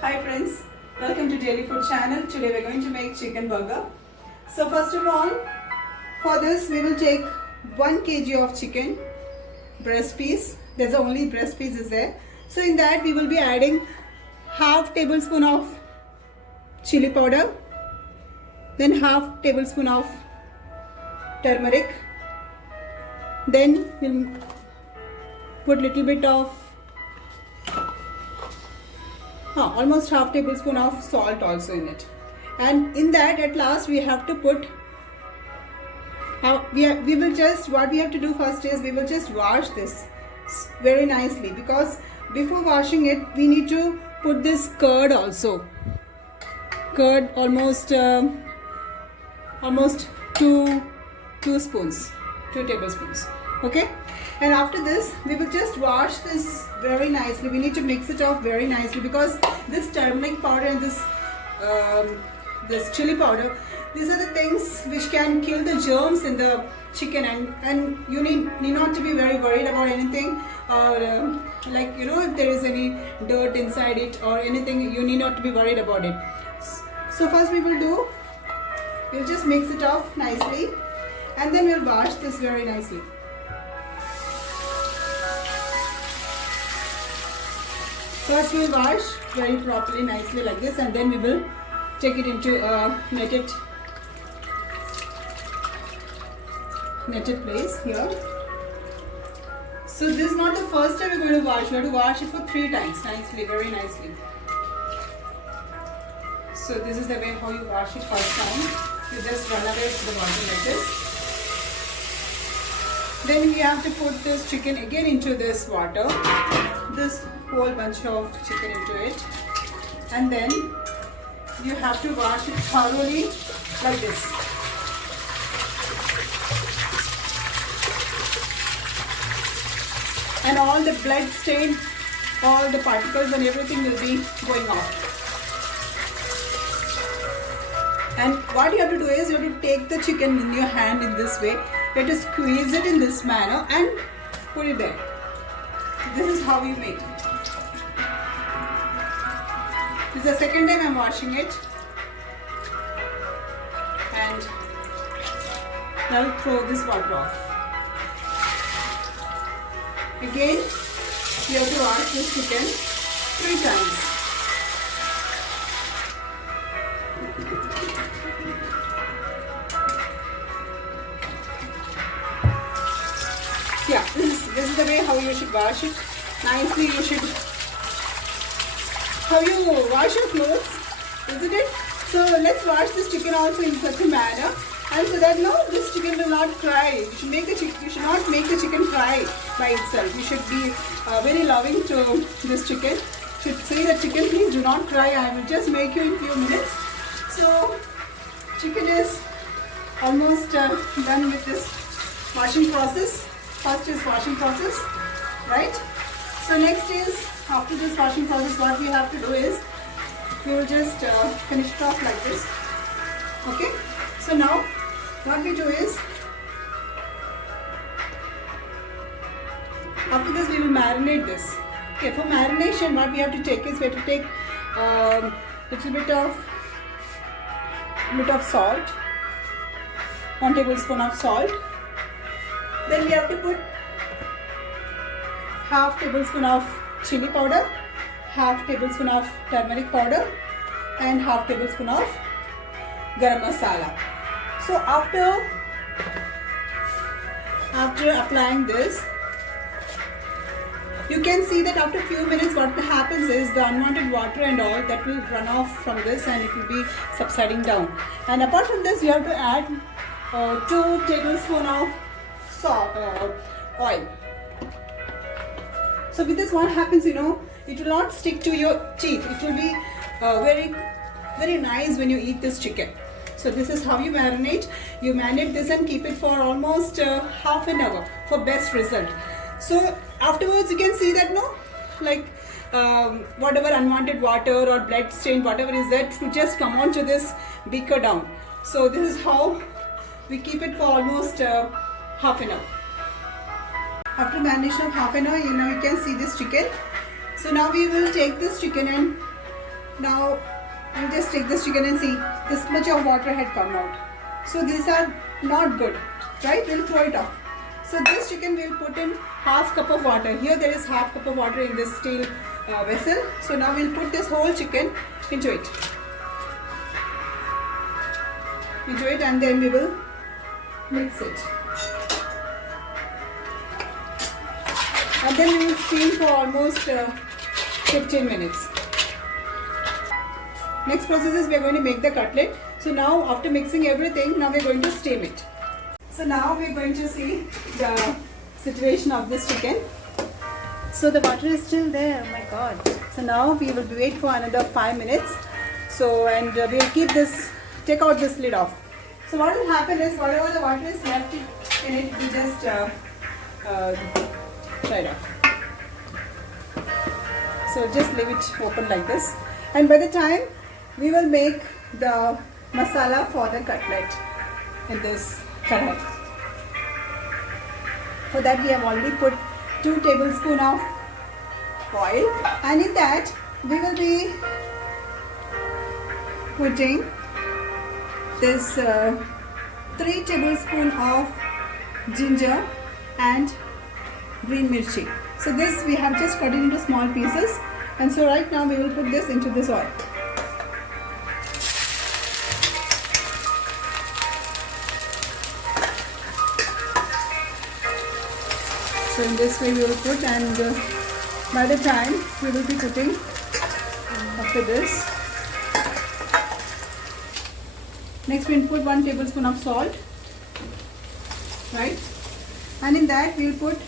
Hi friends, welcome to Daily Food Channel. Today we're going to make chicken burger. So first of all, for this we will take 1 kg of chicken breast piece. There's only breast piece is there. So in that we will be adding half tablespoon of chili powder, then half tablespoon of turmeric, then we'll put little bit of almost half tablespoon of salt also in it, and in that at last we have to put we will just, what we have to do first is we will just wash this very nicely, because before washing it we need to put this curd also, curd almost two spoons, 2 tablespoons. Okay, and after this we will just wash this very nicely. We need to mix it off very nicely, because this turmeric powder and this chili powder, these are the things which can kill the germs in the chicken, and you need not to be very worried about anything, or if there is any dirt inside it or anything, you need not to be worried about it. So first we'll just mix it off nicely, and then we'll wash this very nicely. First we'll wash very properly, nicely like this, and then we will take it into a netted place here. So this is not the first time we're going to wash. We have to wash it for 3 times nicely, very nicely. So this is the way how you wash it first time. You just run away to the water like this. Then we have to put this chicken again into this water, this whole bunch of chicken into it, and then you have to wash it thoroughly like this. And all the blood stain, all the particles and everything will be going off. And what you have to do is you have to take the chicken in your hand in this way. You have to squeeze it in this manner and put it there. This is how you make it. This is the second time I'm washing it, and I'll throw this water off. Again, you have to wash this chicken 3 times. Yeah, this is the way how you should wash it. Nicely you should. How you wash your clothes, isn't it? So let's wash this chicken also in such a manner, and so that this chicken will not cry. You should not make the chicken cry by itself. You should be very loving to this chicken. You should say that chicken, please do not cry. I will just make you in few minutes. So chicken is almost done with this washing process. First is washing process, right? So next is, after this washing process, what we have to do is we will just finish it off like this. Okay, so now what we do is, after this we will marinate this. Okay, for marination what we have to take is, we have to take little bit of salt, 1 tablespoon of salt. Then we have to put half tablespoon of chili powder, half tablespoon of turmeric powder, and half tablespoon of garam masala. So after applying this, you can see that after a few minutes what happens is the unwanted water and all that will run off from this, and it will be subsiding down. And apart from this, you have to add 2 tablespoons of oil. So with this, what happens, it will not stick to your teeth. It will be very, very nice when you eat this chicken. So this is how you marinate. You marinate this and keep it for almost half an hour for best result. So afterwards, you can see that whatever unwanted water or blood stain, whatever is that, to just come on to this beaker down. So this is how we keep it for almost half an hour. After marination of half an hour, you can see this chicken. So now we will take this chicken and Now I'll just take this chicken and see this much of water had come out. So these are not good, right? We'll throw it off. So this chicken we'll put in half cup of water. Here there is half cup of water in this steel vessel. So now we'll put this whole chicken into it. And then we will mix it. And then we will steam for almost 15 minutes. Next process is we are going to make the cutlet. So now after mixing everything, now we are going to steam it. So now we are going to see the situation of this chicken. So the water is still there, oh my god. So now we will wait for another 5 minutes. So and we will keep this, take out this lid off. So what will happen is whatever the water is left in it, we just try it off. So just leave it open like this. And by the time we will make the masala for the cutlet in this karai. For that we have already put 2 tablespoons of oil, and in that we will be putting this 3 tablespoons of ginger and green mirchi. So this we have just cut it into small pieces, and so right now we will put this into this oil. So in this way we will put, and by the time we will be putting after this. Next we will put 1 tablespoon of salt, right? And in that we will put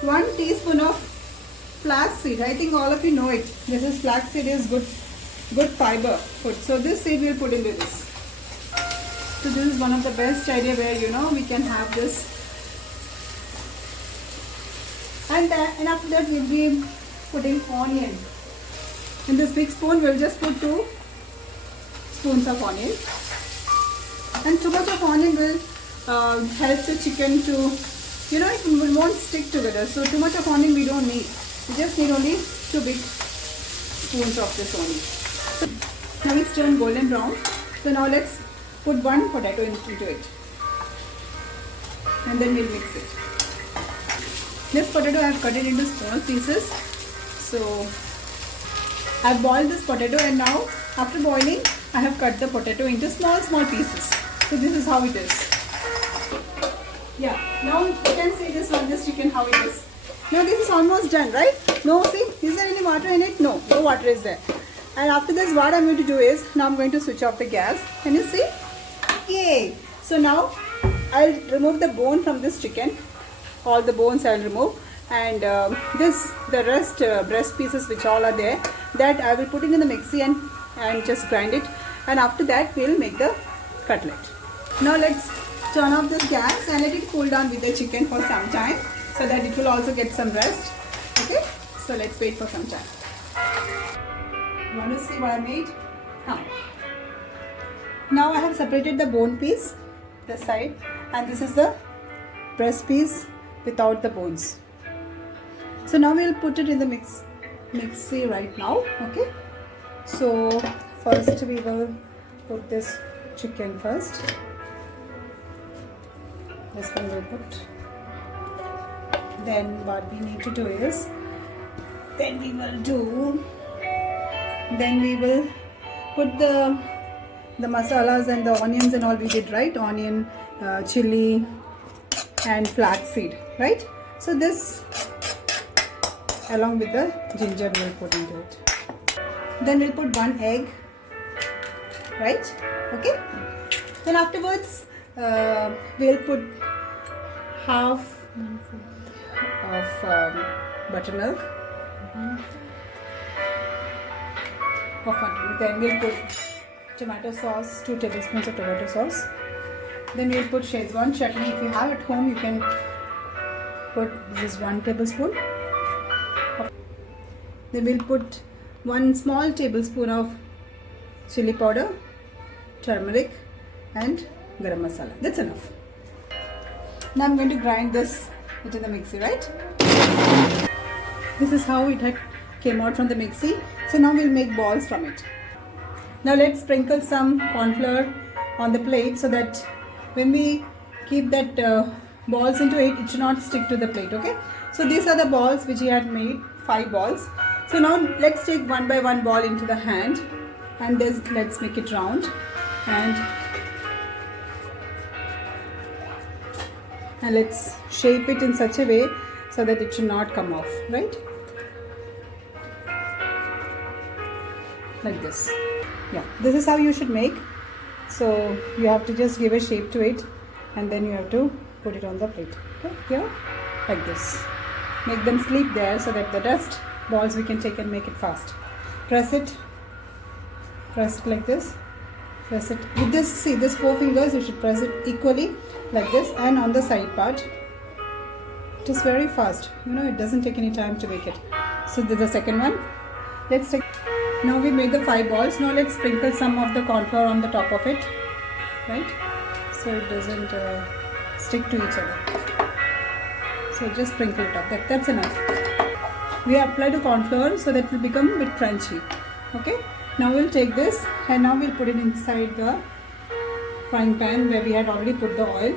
1 teaspoon of flax seed. I think all of you know it. This is flax seed is good fiber food. So this seed we will put into this. So this is one of the best idea where we can have this. And after that we will be putting onion. In this big spoon we will just put 2 spoons of onion. And too much of onion will help the chicken to, it won't stick together. So too much of onion we don't need. We just need only 2 big spoons of this onion. So now it's turned golden brown. So now let's put 1 potato into it. And then we'll mix it. This potato I have cut it into small pieces. So I have boiled this potato, and now after boiling I have cut the potato into small pieces. So this is how it is. Yeah, now you can see this chicken how it is. Now this is almost done, right? No, see, is there any water in it? No water is there. And after this what I'm going to do is, now I'm going to switch off the gas. Can you see? Yay! So now I'll remove the bone from this chicken. All the bones I'll remove, and the rest breast pieces which all are there, that I will put it in the mixie and just grind it, and after that we'll make the cutlet. Now let's turn off this gas and let it cool down with the chicken for some time, so that it will also get some rest. Okay, so let's wait for some time. You want to see what I made? Now I have separated the bone piece, this side, and this is the breast piece without the bones. So now we'll put it in the mixie right now. Okay, so first we will put this chicken first. This one we'll put. Then what we need to do is, then we will put the masalas and the onions and all we did, right? Onion, chili and flax seed, right? So this along with the ginger we will put into it. Then we'll put 1 egg, right? Okay, then afterwards we'll put half of buttermilk, then we'll put tomato sauce, 2 tablespoons of tomato sauce. Then we'll put Szechuan chutney. If you have at home, you can put this 1 tablespoon. Then we'll put 1 small tablespoon of chili powder, turmeric and garam masala. That's enough. Now I'm going to grind this into the mixie, right? This is how it came out from the mixie. So now we'll make balls from it. Now let's sprinkle some corn flour on the plate so that when we keep that balls into it, it should not stick to the plate. Okay. So these are the balls which he had made, 5 balls. So now let's take one by one ball into the hand, and this let's make it round, and let's shape it in such a way so that it should not come off, right? Like this. Yeah, this is how you should make. So you have to just give a shape to it, and then you have to put it on the plate. Okay, here, like this. Make them sleep there so that the dust balls we can take and make it fast. Press it like this. Press it with this. See, this 4 fingers, you should press it equally like this, and on the side part. It is very fast. You know, it doesn't take any time to make it. So this is the second one. Let's take. Now we made the 5 balls. Now let's sprinkle some of the corn flour on the top of it, right? So it doesn't stick to each other. So just sprinkle it up. That's enough. We apply the corn flour so that it will become a bit crunchy. Okay. Now we'll take this and now we'll put it inside the frying pan where we had already put the oil.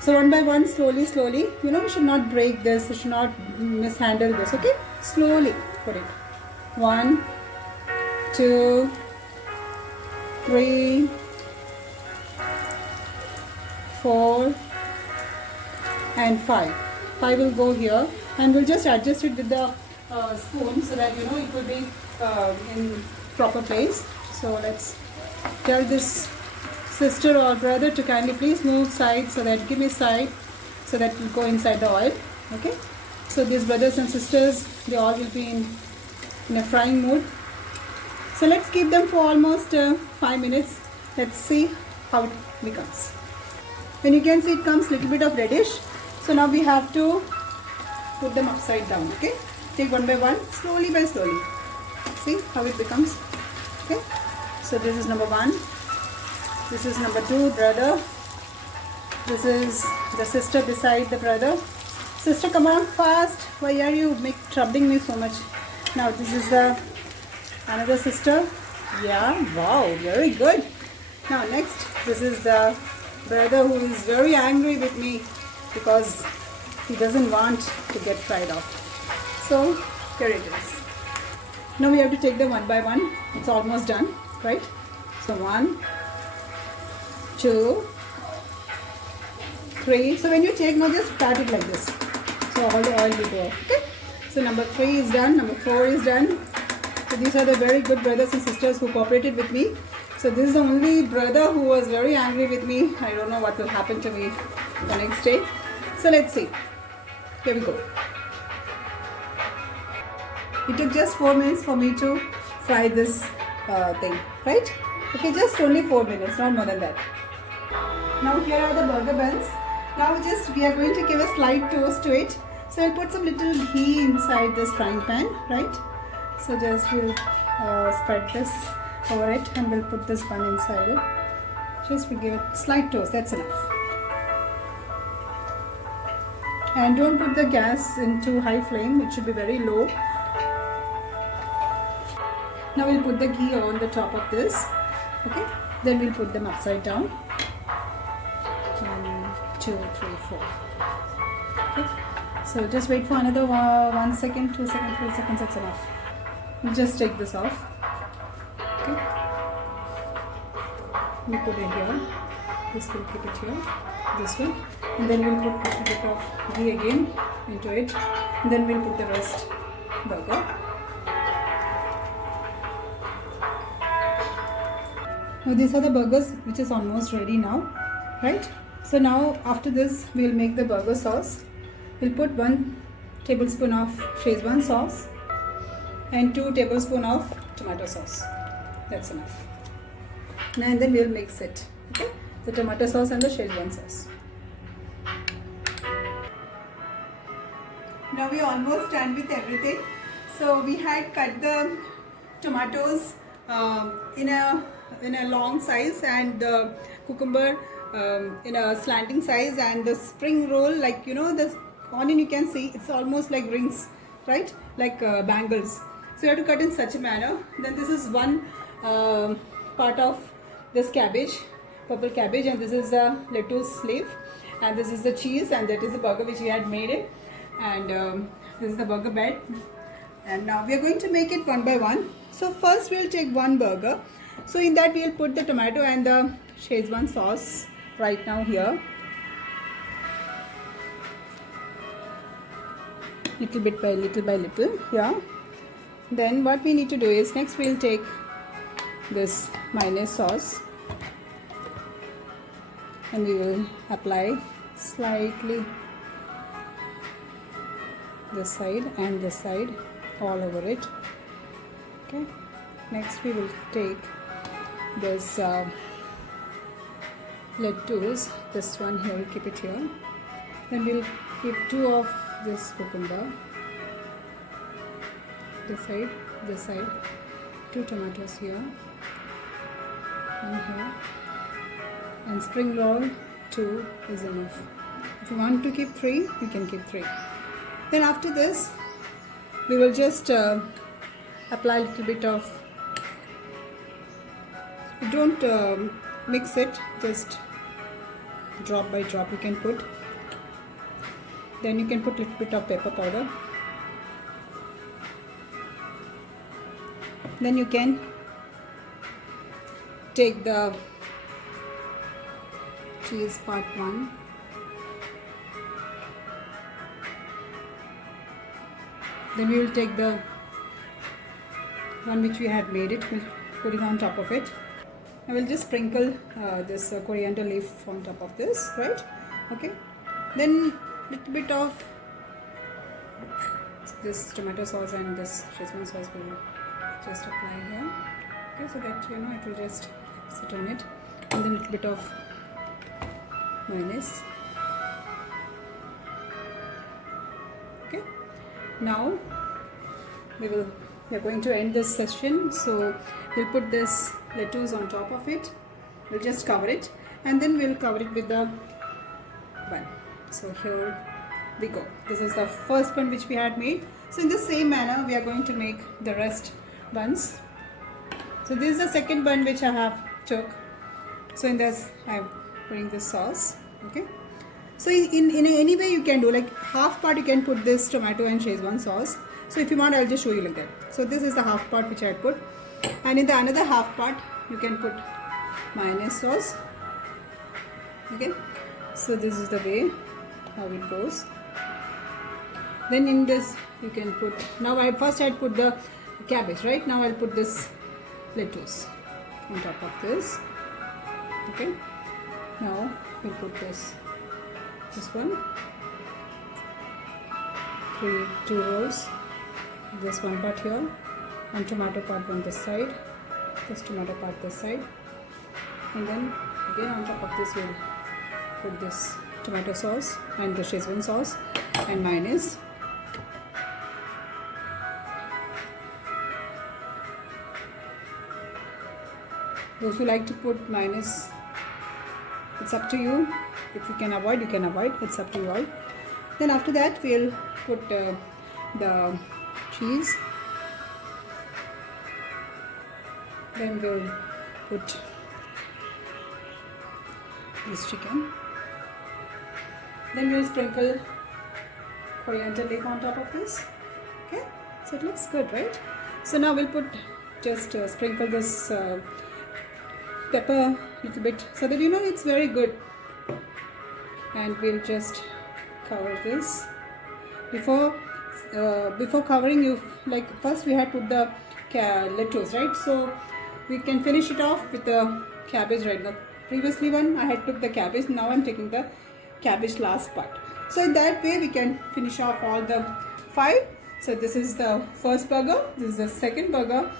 So one by one, slowly. You know, you should not break this. You should not mishandle this. Okay. Slowly put it. 1, 2, 3, 4, and 5. 5 will go here, and we'll just adjust it with the spoon so that, you know, it will be in proper place. So let's tell this sister or brother to kindly please move side, so that give me side, so that will go inside the oil. Okay. So these brothers and sisters, they all will be in a frying mood. So let's keep them for almost 5 minutes. Let's see how it becomes. When you can see, it comes little bit of reddish. So now we have to put them upside down. Okay, take one by one, slowly by slowly. See how it becomes. Okay, so this is number 1. This is number 2, brother. This is the sister beside the brother. Sister, come on fast. Why are you troubling me so much? Now this is the another sister. Yeah, wow, very good. Now next, this is the brother who is very angry with me because he doesn't want to get fried off. So here it is. Now we have to take them one by one. It's almost done, right? So 1, 2, 3. So when you take, now just pat it like this. So all the oil will go off. Okay. So number 3 is done. Number 4 is done. So these are the very good brothers and sisters who cooperated with me. So this is the only brother who was very angry with me. I don't know what will happen to me the next day. So let's see. Here we go. It took just 4 minutes for me to fry this thing, right? Okay, just only 4 minutes, not more than that. Now here are the burger buns. Now we are going to give a slight toast to it. So I'll put some little ghee inside this frying pan, right? So just we'll spread this over it and we'll put this bun inside it. Just we give it slight toast, that's enough. And don't put the gas into high flame, it should be very low. Now we'll put the ghee on the top of this. Okay, then we'll put them upside down. 1, 2, 3, 4. Okay, so just wait for another 1 second, 2 seconds, 3 seconds, that's enough. We'll just take this off. Okay, we put it here. This will put it here. This one, and then we'll put a bit of ghee again into it, and then we'll put the rest burger. Now these are the burgers which is almost ready now, right? So now after this we'll make the burger sauce. We'll put 1 tablespoon of Szechuan sauce and 2 tablespoons of tomato sauce. That's enough. And then we'll mix it. Okay, the tomato sauce and the Szechuan sauce. Now we are almost done with everything. So we had cut the tomatoes in a long size, and the cucumber in a slanting size, and the spring roll, like, you know, the onion, you can see it's almost like rings, right? Like bangles. So you have to cut in such a manner. Then this is 1 part of this cabbage, purple cabbage, and this is the lettuce leaf, and this is the cheese, and that is the burger which we had made it, and this is the burger bed. And now we are going to make it one by one. So first we'll take one burger. So in that we'll put the tomato and the Szechuan sauce right now here. Little bit by little, yeah. Then what we need to do is, next we'll take this mayonnaise sauce and we will apply slightly this side and this side all over it. Okay, next we will take this lettuce, this one here, keep it here. Then we'll keep two of this cucumber, this side, two tomatoes here, one here, and spring roll 2 is enough. If you want to keep 3, you can keep 3. Then after this, we will just apply a little bit of, don't mix it, just drop by drop you can put. Then you can put a little bit of pepper powder. Then you can take the cheese part 1. Then we will take the one which we had made it, we'll put it on top of it. I will just sprinkle this coriander leaf on top of this, right? Okay. Then little bit of this tomato sauce and this Szechuan sauce will just apply here. Okay, so that it will just sit on it, and then little bit of mayonnaise. Okay. Now we are going to end this session, so we'll put this lettuce on top of it. We'll just cover it, and then we'll cover it with the bun. So here we go. This is the first bun which we had made. So in the same manner we are going to make the rest buns. So this is the second bun which I have took. So in this I'm putting this sauce. Okay. So in any way you can do, like half part you can put this tomato and Szechuan sauce. So if you want, I'll just show you like that. So this is the half part which I put, and in the another half part you can put mayonnaise sauce. Okay. So this is the way how it goes. Then in this you can put, now I had put the cabbage, right? Now I'll put this lettuce on top of this. Okay. Now we'll put this one, 2 rolls, this one part here, and tomato part on this side, this tomato part this side, and then again on top of this we'll put this tomato sauce and the Szechuan sauce and mayonnaise. Those who like to put mayonnaise, it's up to you. If you can avoid, you can avoid. It's up to you all. Then after that, we'll put the cheese. Then we'll put this chicken. Then we'll sprinkle coriander leaf on top of this. Okay, so it looks good, right? So now we'll put just sprinkle this pepper a little bit so that it's very good, and we'll just cover this. Before covering, you like first we had put the lettuce, right? So we can finish it off with the cabbage right now. Previously one I had took the cabbage, now I'm taking the cabbage last part. So in that way we can finish off all the 5. So this is the first burger, this is the second burger,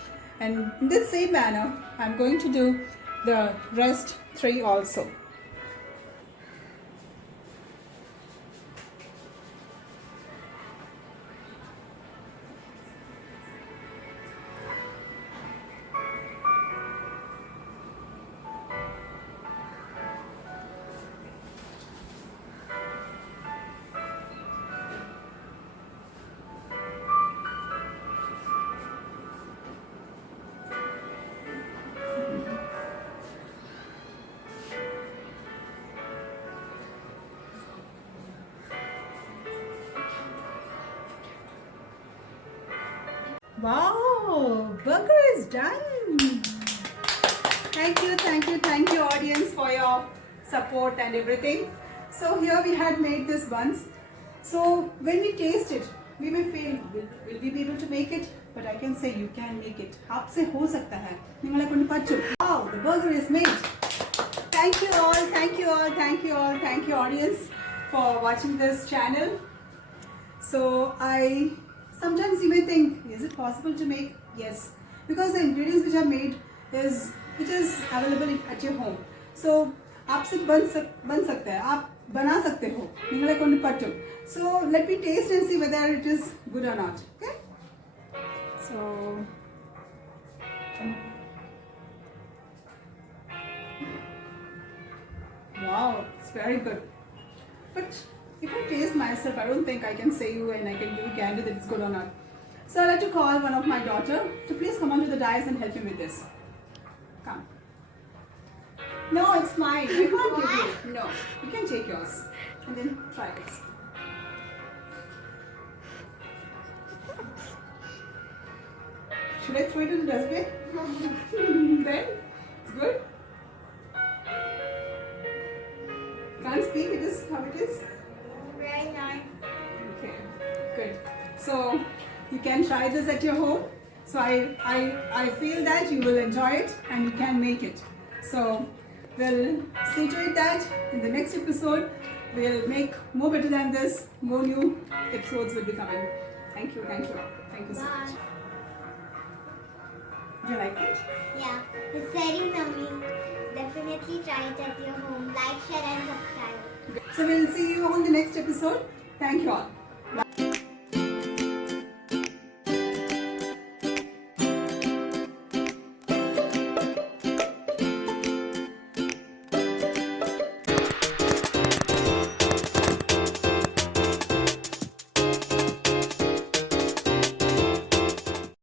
and in the same manner I'm going to do the rest 3 also. Wow, burger is done. Thank you, audience, for your support and everything. So here we had made this buns. So when we taste it, we may feel, will we be able to make it? But I can say you can make it. आपसे हो सकता है. निंगला कोणी पाच्चु. Wow, the burger is made. Thank you all, thank you all, thank you all, thank you audience for watching this channel. So sometimes you may think, is it possible to make? Yes, because the ingredients which are made it is available at your home. So आपसे बन सकता है, आप बना सकते हो. निंगला कोणी पाच्चु. So let me taste and see whether it is good or not. Okay. So wow, it's very good. But if I taste myself, I don't think I can say you and I can give you candy that it's good or not. So I'd like to call one of my daughter. So please come onto the dais and help me with this. Come. No, it's mine. I can't give you. No, you can take yours and then try this. Should I throw it in the dustbin? Then it's good. Can't speak. It is how it is. Very nice. Okay, good. So you can try this at your home. So I feel that you will enjoy it and you can make it. So we'll see to it that in the next episode we'll make more better than this. More new episodes will be coming. Thank you so much. Do you like it? Yeah, it's very yummy. Definitely try it at your home. Like, share and subscribe. So we'll see you on the next episode. Thank you all.